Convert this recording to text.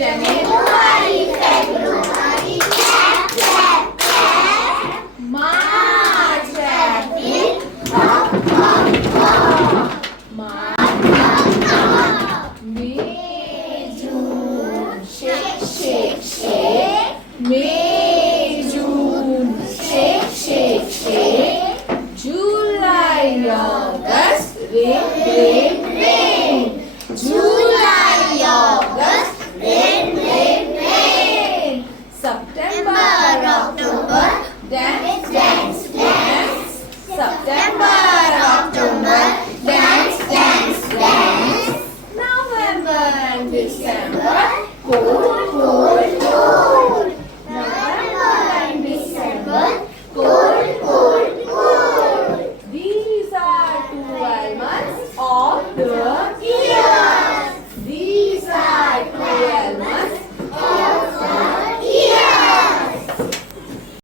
January, February, clap, clap, clap. March, April, hop, hop, hop. March, hop, hop. May, June, shake, shake, shake. May, June, shake, shake, shake. July, August, rain, rain, rain. July, August, rain, rain, rain. September, October, dance, dance, dance. September, October, dance, dance, dance. November and December, cool.